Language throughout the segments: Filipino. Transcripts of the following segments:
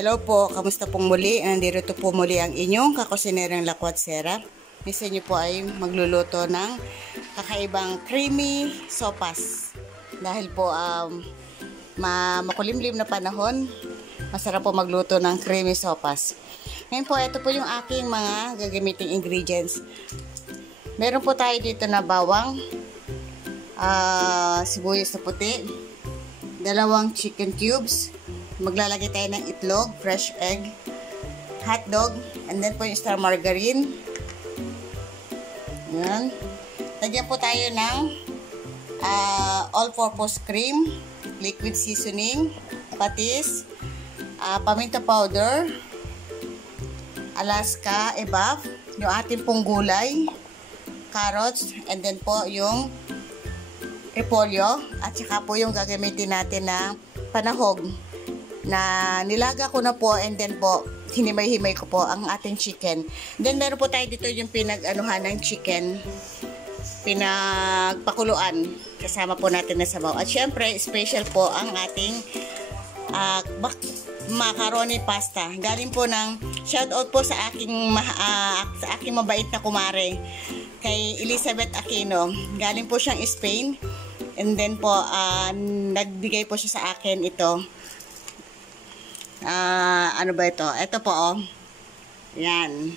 Hello po, kamusta pong muli? Nandito po muli ang inyong kakusinerang Lakwat Sera. Minsan niyo po ay magluluto ng kakaibang creamy sopas. Dahil po makulimlim na panahon, masarap po magluto ng creamy sopas. Ngayon po, ito po yung aking mga gagamiting ingredients. Meron po tayo dito na bawang, sibuyas na puti, 2 chicken cubes, maglalagay tayo ng itlog, fresh egg, hotdog, and then po yung star margarine. Yan. Lagyan po tayo ng all-purpose cream, liquid seasoning, patis, paminta powder, Alaska ebav, yung ating pong gulay, carrots, and then po yung repolyo, at saka po yung gagamitin natin na panahog na nilaga ko na po, and then po hinimay-himay ko po ang ating chicken. Then meron po tayo dito yung pinag-anuhan ng chicken, pinagpakuluan, kasama po natin na sabaw. At syempre special po ang ating macaroni pasta. Galing po ng shout out po sa aking mabait na kumare, kay Elizabeth Aquino. Galing po siyang Spain, and then po nagbigay po siya sa akin ito. Ano ba ito? Ito po, oh. Yan.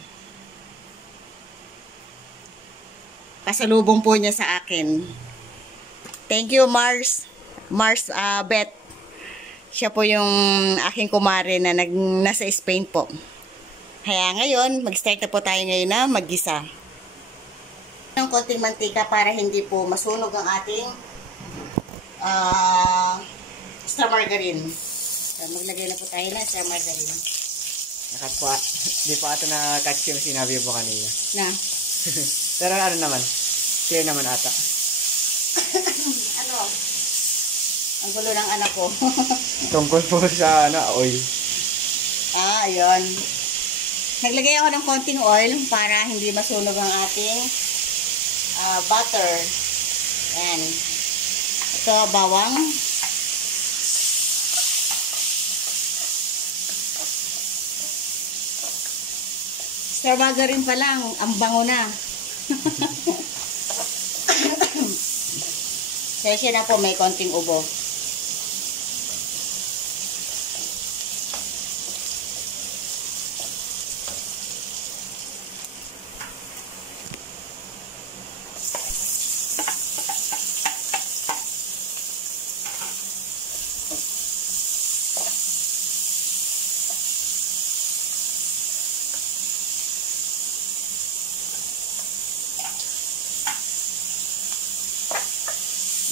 Pasalubong po niya sa akin. Thank you, Mars Bet. Siya po yung aking kumare na nasa Spain po. Kaya ngayon, mag-start na po tayo ngayon na maggisa. Ng konting mantika para hindi po masunog ang ating star margarine. Maglagay na po tayo ng star margarine. Nakatwa. Di pa ata na-catch yung sinabi po kanina. Na? Pero ano naman? Clear naman ata. Ano? Ang gulo ng anak ko. Tungkol po sa oil. Ayun. Naglagay ako ng konting oil para hindi masunog ang ating butter. Ayan. Ito, bawang. Star margarine pa lang, ang bango na. Kasi na po, may konting ubo.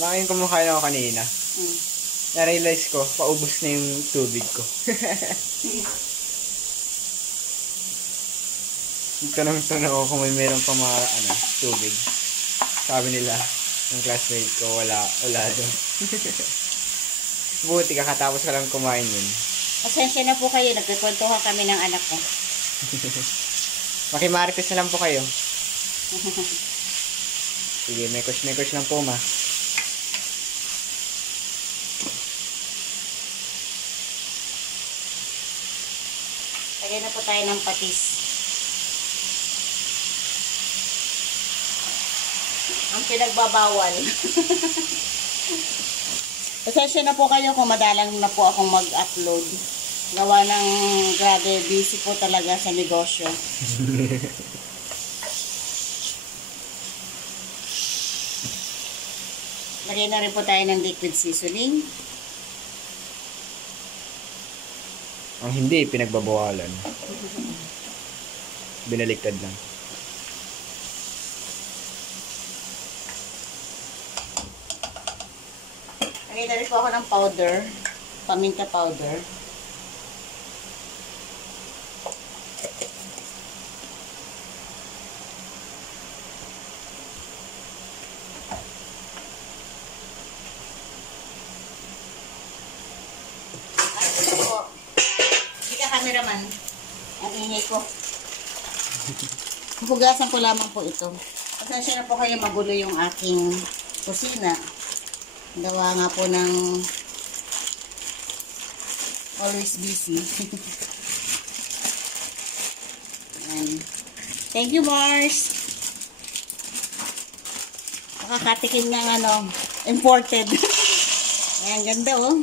Bakit kumakain ako kanina? Na-realize ko, paubos na yung tubig ko. Tanong-tanong ako kung may meron pa mga tubig. Sabi nila, ng classmate ko, wala doon. Buti, kakatapos ka lang kumain yun. Pasensya na po kayo, nagkikwentuhan kami ng anak ko. Makimarites na lang po kayo. Sige, mekos lang po, ma. Lagyan na po tayo ng patis. Ang pinagbabawal. Pasensya na po kayo kung madalang na po akong mag-upload. Gawa ng grabe, busy po talaga sa negosyo. Lagyan na rin po tayo ng liquid seasoning. Ang hindi, pinagbabawalan. Binaliktad lang. Lagyan na rin po ako ng powder, paminta powder. Cameraman, ang ingay ko. Hugasan ko lamang po ito. Pasensya na po kayo, magulo yung aking kusina. Gawa nga po ng Always busy. Ayan. Thank you, Mars. Makakatikim ng imported. Ayan, ganda oh.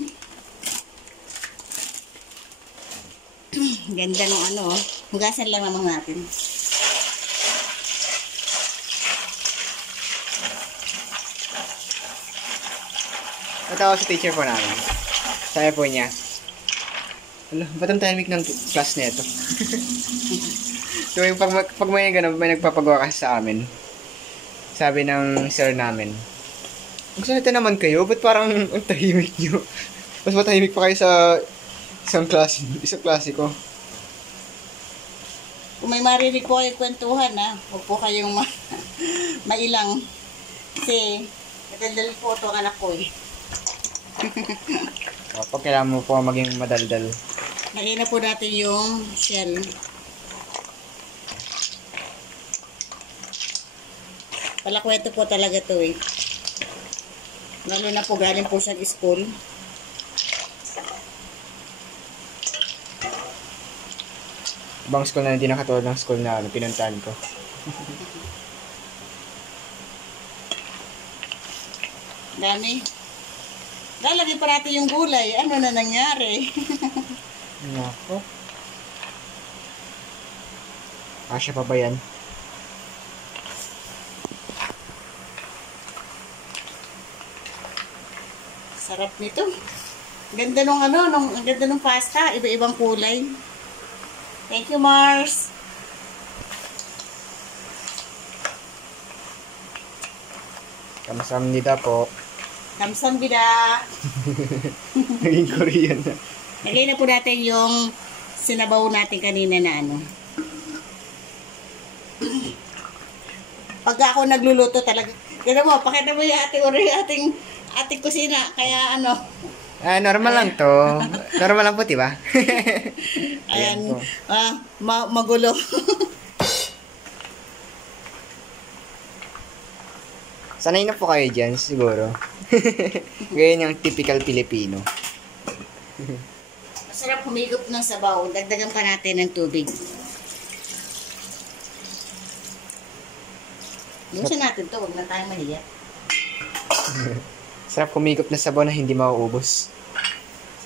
Ganda ng hugasan lang naman natin. Natawa sa teacher po namin. Sabi po niya, "Ala, ba't ang tahimik ng class na ito?" So, yung pag may nagpapagawa kasi sa amin, sabi ng sir namin, "Magsalita naman kayo, ba't parang ang tahimik nyo? Mas matahimik pa kayo sa isang klase ko." Kung may marinig po kayo kwentuhan, huwag po kayong mailang. Kasi, madaldal po ito ang anak ko eh. Pag kailangan mo po maging madaldal. Lagay na po natin yung shell. Palakwento po talaga to eh. Lalo na po galing po siya sa school. Ibang school na hindi nakatulad ng school na pinuntahan ko. Dami. Lalagay pa natin yung gulay. Ano na nangyari? Nako. Asya pa ba yan? Sarap nito. Ganda nung ang ganda nung pasta. Iba-ibang kulay. Thank you, Mars. Kamsahamnida po. Kamsahamnida. Naging Korean na. Lagay na po natin yung sinabaw natin kanina na Pag ako nagluluto talaga, gano'n mo, pakita mo yung ating kusina. Kaya Normal lang to. Normal lang po, diba? Ayan, magulo. Sanay na po kayo dyan, siguro. Ganyan yung typical Pilipino. Masarap humigop ng sabaw. Dagdagan pa natin ng tubig. Lusin natin to, huwag na tayong mahiya. Sarap kumikop na sabaw na hindi mauubos.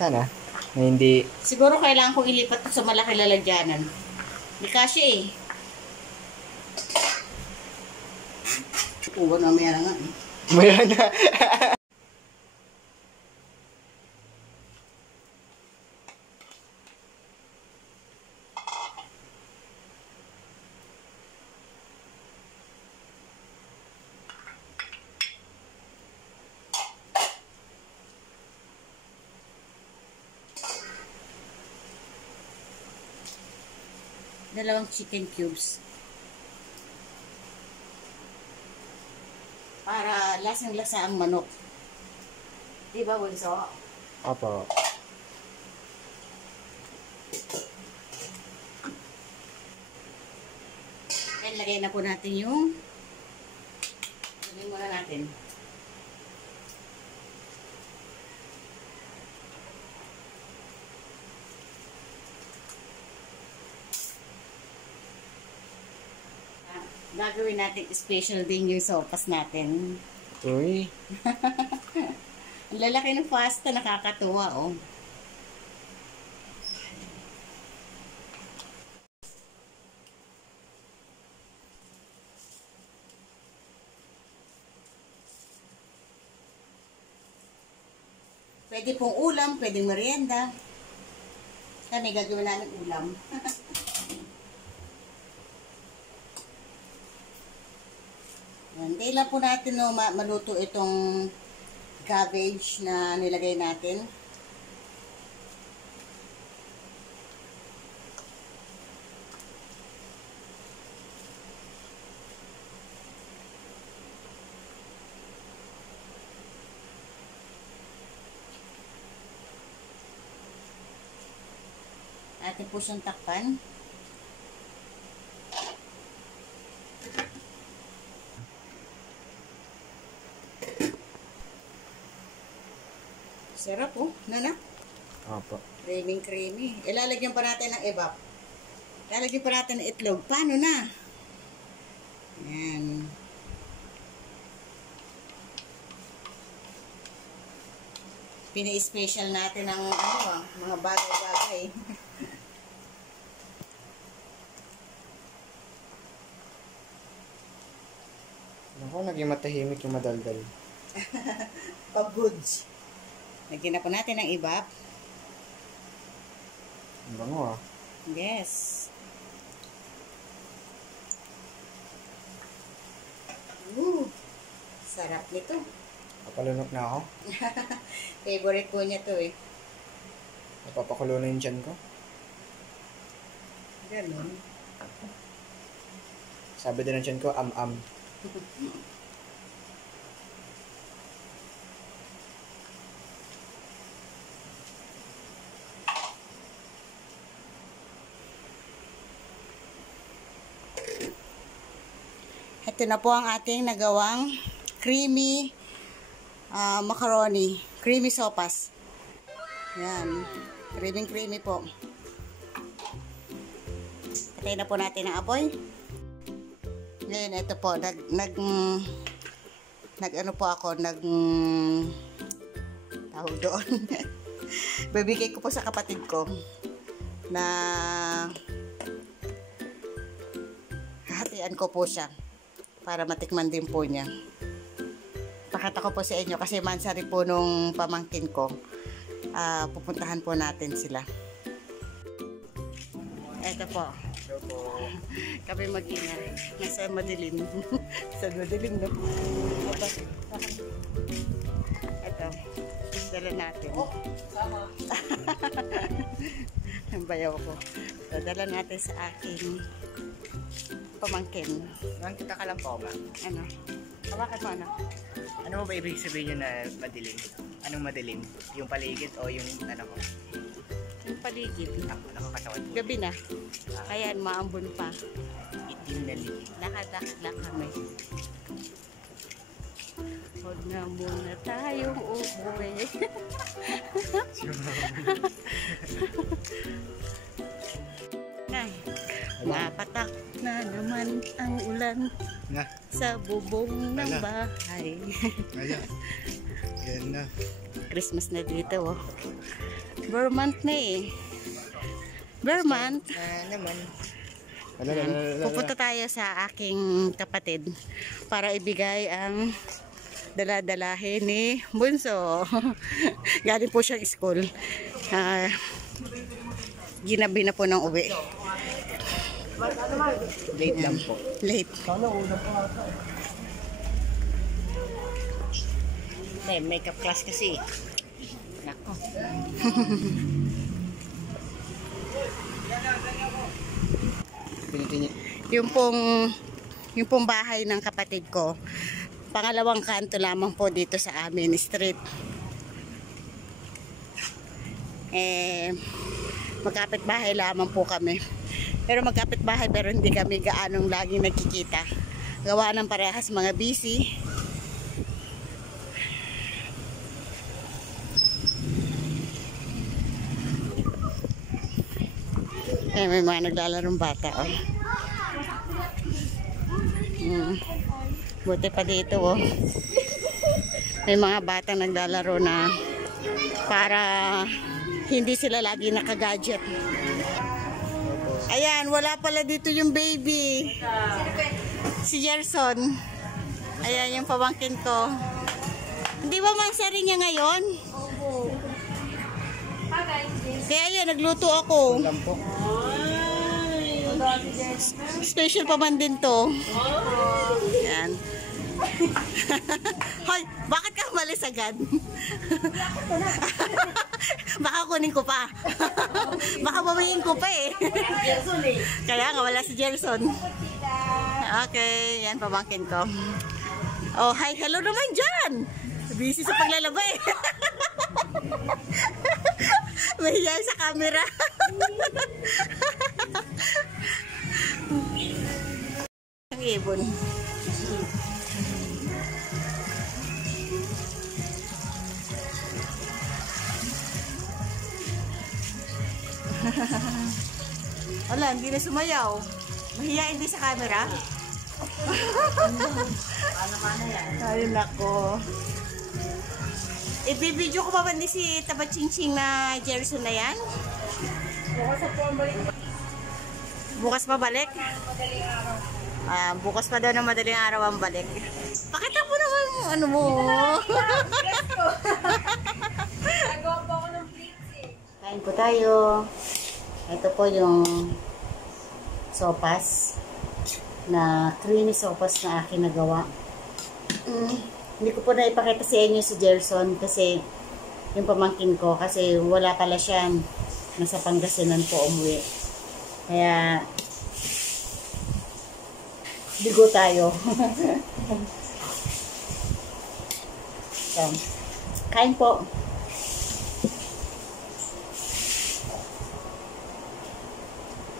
Sana, na hindi... Siguro kailangan kong ilipat to sa malaki lalagyanan. Hindi kasya eh. Uwan mamaya na nga eh. Maya na. Dalawang chicken cubes. Para lasang-lasa ang manok. Diba, Bunso? Opo. Then, lagay na po natin yung lagay muna natin. Gagawin natin special din yung sopas natin. Uy. Ang lalaki ng pasta, nakakatuwa oh. Pwede pong ulam, pwedeng merienda. Kami gagawin namin ulam. Hintayin lang po natin maluto itong cabbage na nilagay natin. Atin po siyang takpan. Sarap oh, nanak. Opo. Creamy. Ilalagyan pa natin ng evap. Ilalagyan pa natin ng itlog. Paano na? Yan. Pina-special natin ng mga bagay-bagay. Ako, naging matahimik yung madaldal. Pag-goods. Lagyan na po natin ng evap. Ang bango ah. Yes. Sarap nito. Papalunok na ako. Favorite po niya to eh. Napapakulo na yung tiyan ko. Ganun. Sabi din ng tiyan ko, am-am. Ito na po ang ating nagawang creamy macaroni. Creamy sopas. Yan. Creamy po. Patay na po natin ang apoy. Ngayon, ito po. Tawag doon. Bibigay ko po sa kapatid ko na hahatian ko po siya para matikman din po niya. Pakita ko po sa inyo kasi mansari po nung pamangkin ko. Pupuntahan po natin sila. Ito po. Kami mag-ina. Nasa madilim. Sa madilim na po. Ito. Dala natin. Ang bayaw ko. So, dala natin sa aking pamangkin. Nang kita ka lang po ba? Ano? Bakit mo ano? Ano mo ba ibig sabihin yun na madilim? Anong madilim? Yung paligid o yung ano ko? Yung paligid. Nakakatawan po. Gabi na. Kaya maambon pa. Itim na ligid. Lakad kami. Huwag na muna tayong umuwi. Ay, mapatak na naman ang ulan Na. sa bubong ng bahay. Yan na. Christmas na dito, oh. Vermont na eh. Vermont. Naman. Pupunta tayo sa aking kapatid para ibigay ang dala-dalahin ni Bunso. Galing po siyang school. Ginabi na po ng uwi. Late lang po. Late. May makeup class kasi. Nako. yung pong bahay ng kapatid ko, pangalawang kanto lamang po dito sa amin street. Magkapit bahay lamang po kami. Pero magkapit bahay pero hindi kami gaanong laging nagkikita. Gawa ng parehas mga busy. May mga naglalarong bata. Oh. Buti pa dito. Oh. May mga batang naglalaro na para hindi sila lagi nakagadget. Ayan, wala pala dito yung baby. Si Gerson. Ayan yung pamangkin ko. Hindi ba mansari niya ngayon? Opo. Kaya yan, nagluto ako. Special pa man din to. Yan. Hoy, bakit ka umalis agad? Baka kunin ko pa. Baka babayin ko pa eh. Kaya nga wala si Gerson. Okay, yan pamangkin ko. Oh, hi, hello naman dyan. Busy sa paglalaba eh. Mahiya sa camera. Ang ibon. Wala, hindi na sumayaw. Mahiyain din sa camera. Ay, nako. Ibibidyo ko pa ba ni si Tabachingching na Jerson na yan? Bukas pa balik? Bukas pa daw ng madaling araw ang balik. Pakita mo naman mo, ano mo. Nagawa po ako ng plates eh. Kain po tayo. Ito po yung sopas na creamy sopas na akin nagawa. Hindi ko po na ipakita sa inyo si Jerson kasi yung pamangkin ko kasi wala pala siya, nasa Pangasinan po umuwi. Kaya bigo tayo. So, kain po.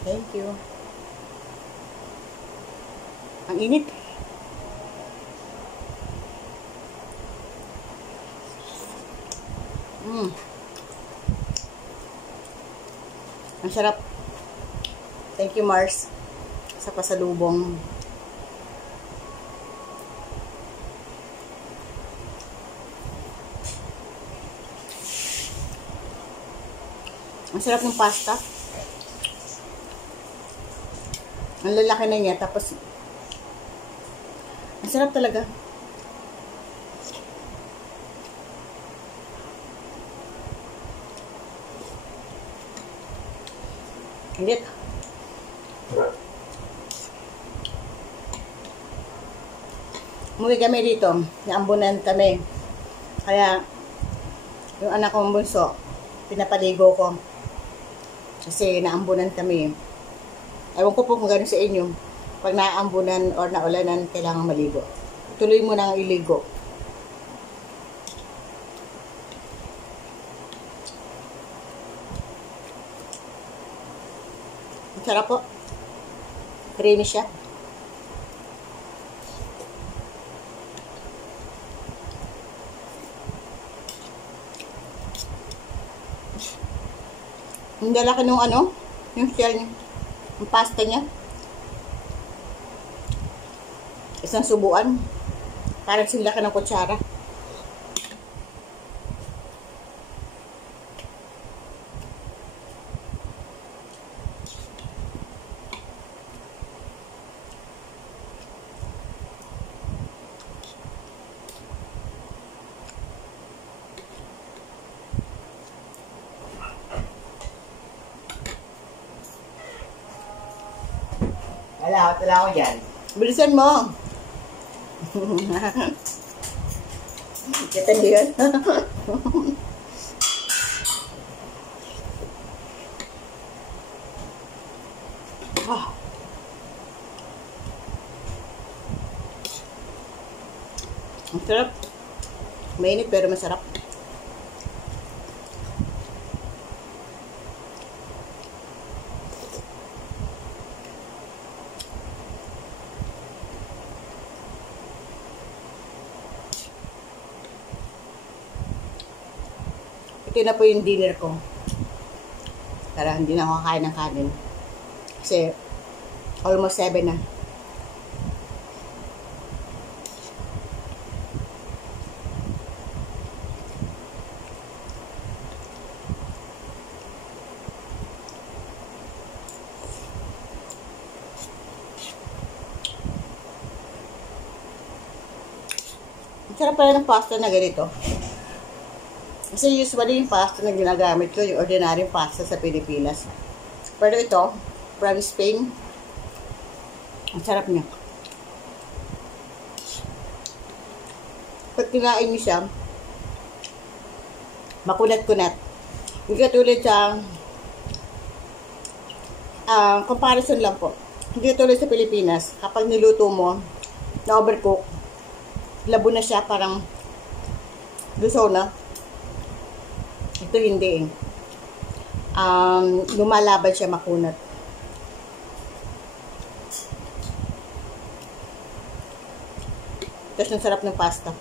Thank you. Ang init. Ang sarap. Thank you, Mars, sa pasalubong. Ang sarap ng pasta. Ang lalaki na niya, tapos ang sarap talaga. Init. Umuwi kami dito. Naambunan kami. Kaya, yung anak kong bunso, pinapaligo ko. Kasi naambunan kami. Ewan ko po kung gano'n sa inyo. Pag naambunan or naulanan, kailangan maligo. Tuloy mo nang iligo. Sarap po. Creamy siya. Ang lalaki nung ano, yung shell niya, yung pasta niya. Isang subuan. Parang silaki ng kutsara. Wala ako dyan. Bilisan mo. Kita niyo yun? Ang sarap. Mainit pero masarap. Ito na po yung dinner ko. Para hindi na ako kakain ng kanin. Kasi almost 7 na. Ang sarap pala ng pasta na ganito. Kasi usually yung pasta na ginagamit ko, yung ordinary pasta sa Pilipinas. Pero ito, from Spain, ang sarap niya. Pag kinain niyo siya, makunat-kunat. Hindi katulad sa comparison lang po. Hindi katulad sa Pilipinas, kapag niluto mo, na overcook, labo na siya, parang lusaw na. Ito hindi eh. Lumalaban siya, makunat. Tapos ang sarap ng pasta.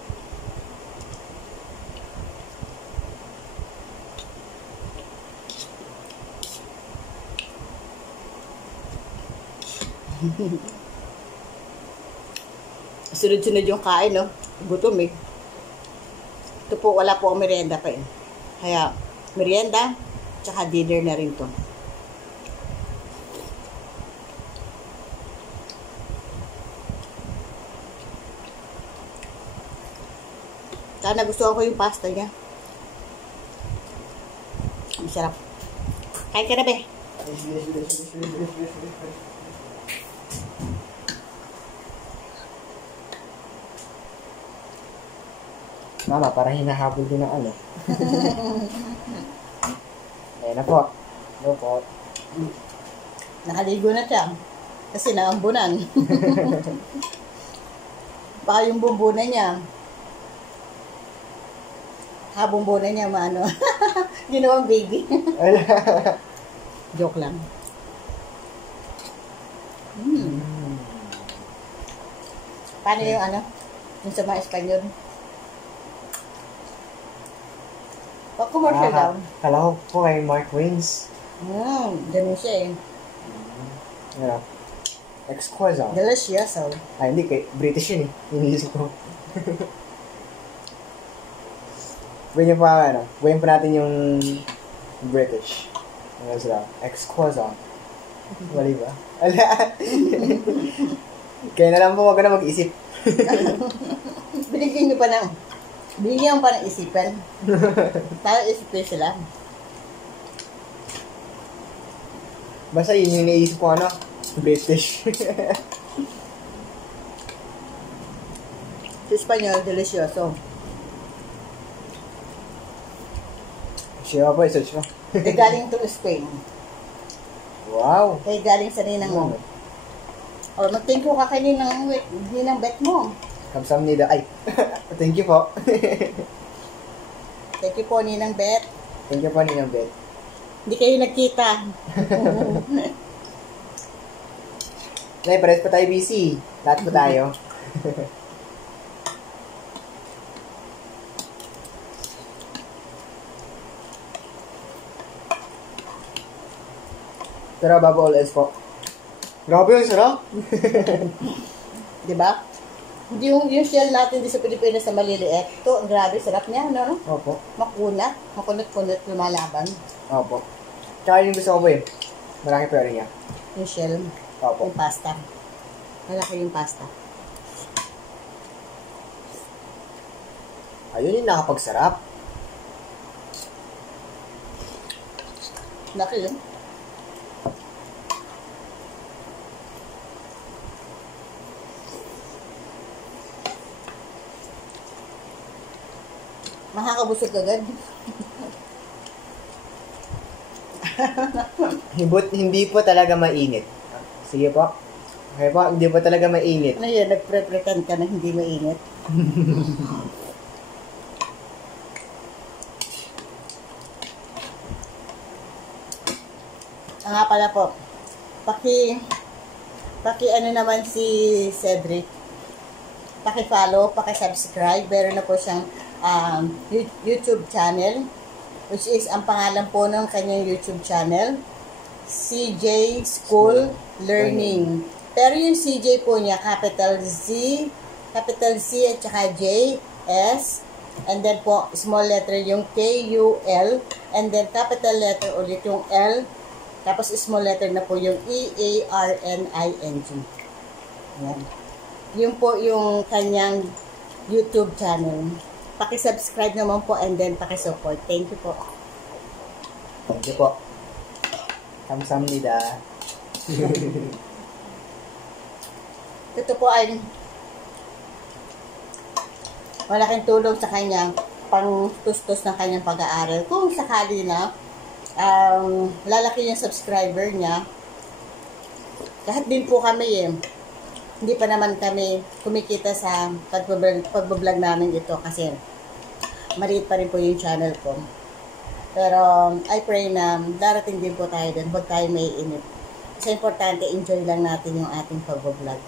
Sunod-sunod yung kain, no? Gutom eh. Ito po, wala po ang merienda pa eh. Kaya, merienda, tsaka dinner na rin to. Sana gusto ko yung pasta niya. Masarap. Kain ka na, be. Mama, parang hinahabol din ng ano. Ayan na po. Hello po. Nakaligo na siya. Kasi naambunan. Baka yung bumbunan niya. Bumbunan niya, maano. Ginawang baby. Joke lang. Paano yung ano? Yung sa mga Espanyol? Pag commercial daw. Kala ko po kay Mark Wings. Ganun siya eh. Ano? Exquisite. Delicious, oh. Ay, hindi. British yun eh. Iniisip ko. Buwayin pa, ano? Buwayin pa natin yung British. Ano sila? Exquisite. Mali ba? Ala! Kaya na lang po, wag ka na mag-isip. Binigyan mo pa ng isipan. Para isipin sila. Basta yun yung naisip ko, ano? British. Sa Espanyol, delicioso. Siya po, search mo. Galing to Spain. Wow! Kaya galing sa ninang mo. O, mag-thank you ka kay ninang bet mo. Kamsamnida. Ay! Thank you po. Thank you po, ninang bet. Thank you po, Ninang Bet. Hindi kayo nagkita. Nay, pares pa tayo busy. Lahat po tayo. Pero bago all else po. Grabe yung sarap. Diba? Hindi yung shell natin di sa Pilipinas na maliliit. Ito, grabe, sarap niya, no? Opo. Makunat-kunat lumalaban. Opo. Tsaka yung gusto ko po yun. Malaki pero niya. Yung shell, Opo. yung pasta. Malaki yung pasta. Ayun yung nakapagsarap. Laki yun. Makakabusog agad. Hindi po talaga mainit. Sige po. Okay po, hindi po talaga mainit. Ano yun, nagpre-pretend ka na hindi mainit. Nga pala po, paki ano naman si Cedric, paki-follow, paki-subscribe, meron na po siyang YouTube channel, which is ang pangalan po ng kanyang YouTube channel, CJ School Learning. Pero yung CJ po niya, capital Z at saka J, S, and then po, small letter yung K-U-L, and then capital letter ulit yung L, tapos small letter na po yung E-A-R-N-I-N-G. Ayan. Yun po yung kanyang YouTube channel. Paki-subscribe naman po and then paki-support. Thank you po. Thank you po. Kamsamnida. Ito po ay malaking tulong sa kanya pang tustos ng kanyang pag-aaral. Kung sakali na lalaki yung subscriber niya, lahat din po kami hindi pa naman kami kumikita sa pagbablog namin ito kasi maliit pa rin po yung channel ko. Pero I pray na darating din po tayo doon, huwag tayo may inip. Kasi importante, enjoy lang natin yung ating pagbablog.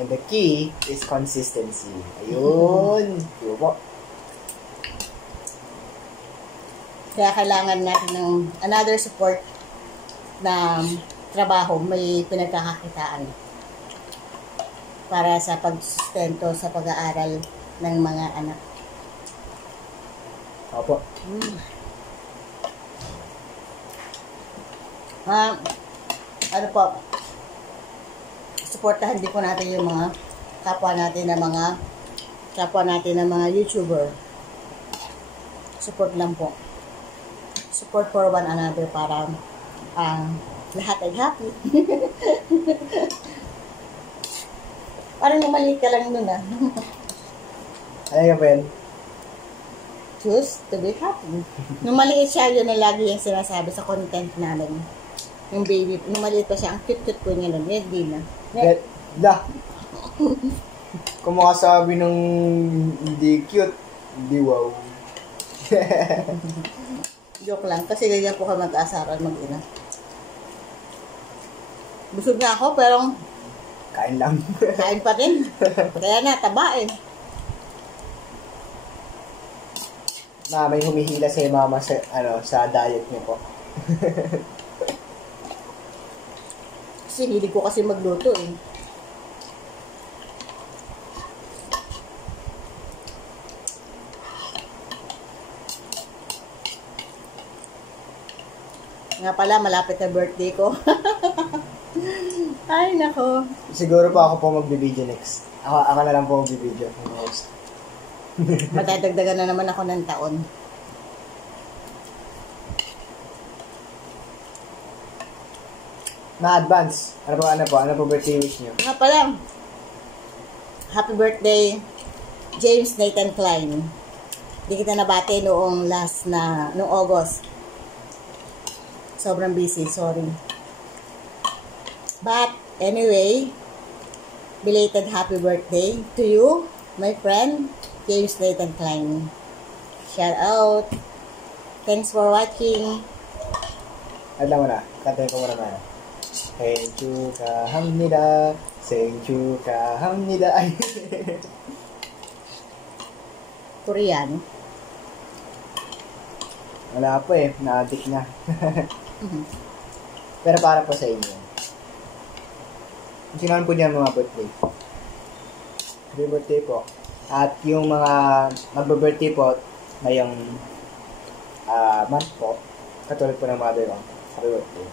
And the key is consistency. Ayun. Diba po? Kaya kailangan natin ng another support na trabaho, may pinagkakakitaan. para sa pagsustento sa pag-aaral ng mga anak. Opo. Ano po, supportahan din po natin yung mga kapwa natin na mga YouTuber. Support lang po. Support for one another para lahat ay happy. Parang maliit ka lang nun ah. Ano yung Ben? Choose to be happy. Nung maliit siya, yun na lagi yung sinasabi sa content namin. Yung baby, nung maliit pa siya, ang cute-cute po niya nun. Ngayon, di na. Kung makasabi ng hindi cute, hindi wow. Joke lang, kasi ganyan po kami mag-asaran mag-ina. Busog na ako, pero Kain lang. kain pa rin. Kaya na, taba eh. May humihila sa mama sa diet niyo po. Kasi hilig ko kasi magluto eh. Nga pala, malapit na birthday ko. Ay, nako. Siguro pa ako po magbibideo next. Ako na lang po magbibideo. Matadagdagan na naman ako ng taon. Na-advance. Ano po birthday wish niyo? Nga pala, happy birthday, James Nathan Klein. Di kita nabate noong noong August. Sobrang busy, sorry. But, anyway, belated happy birthday to you, my friend, James Nathan Klein. Shout out. Thanks for watching. Alam mo na, kantayin ko muna na. Thank you kahamnida. Ay. Koreano. Wala po eh, na-addict na. Pero para po sa inyo. Sinahan po niya mga birthday. Happy birthday po. At yung mga magbe-birthday po ngayong month po, katulad po ng mother ko. Happy birthday.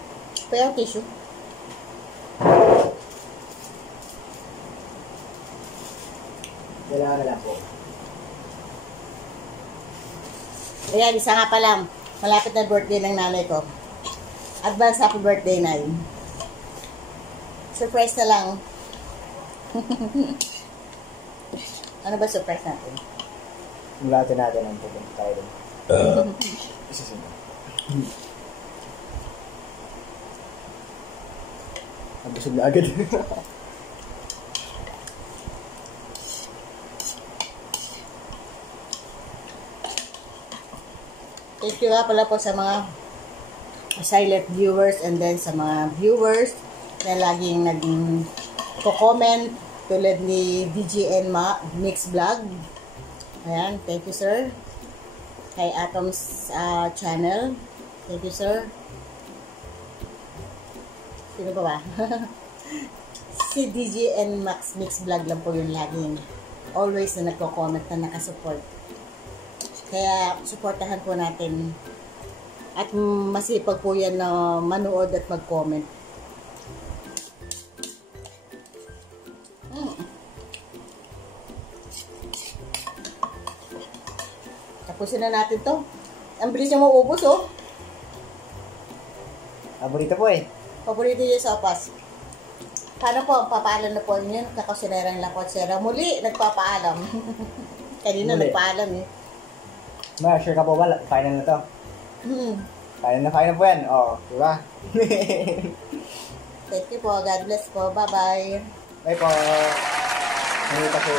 Pero tissue. Kailangan na lang po. Ayan, isa nga pa lang. Malapit na birthday ng nanay ko. Advance happy birthday, Nay. Surprise na lang. Ano ba surprise natin? Mulatin natin ang pupunta tayo doon. Isa sila. Nabusog na agad. Thank you nga pala po sa mga silent viewers and then sa mga viewers na laging nag-comment tulad ni DGN Mix Vlog. Ayan, thank you sir. Kay Atom's channel. Thank you sir. Sino pa ba? Si DGN Mix Vlog lang po yung laging always na nagko-comment na nakasupport. Kaya, supportahan po natin. At masipag po yan na manood at mag-comment. Tapusin na natin to. Ang bilis niya mauubos, oh. Paborito po eh. Paborito niya sa sopas. Paano po, papaalam na po niyo? Kakasinerang lakotsera. Muli, nagpapaalam. Kanina Muli. nagpaalam eh. Sure ka po ba? Final na to. Final na po yan. Oh, diba? Thank you po. God bless po. Bye-bye. Bye po. Nandito po.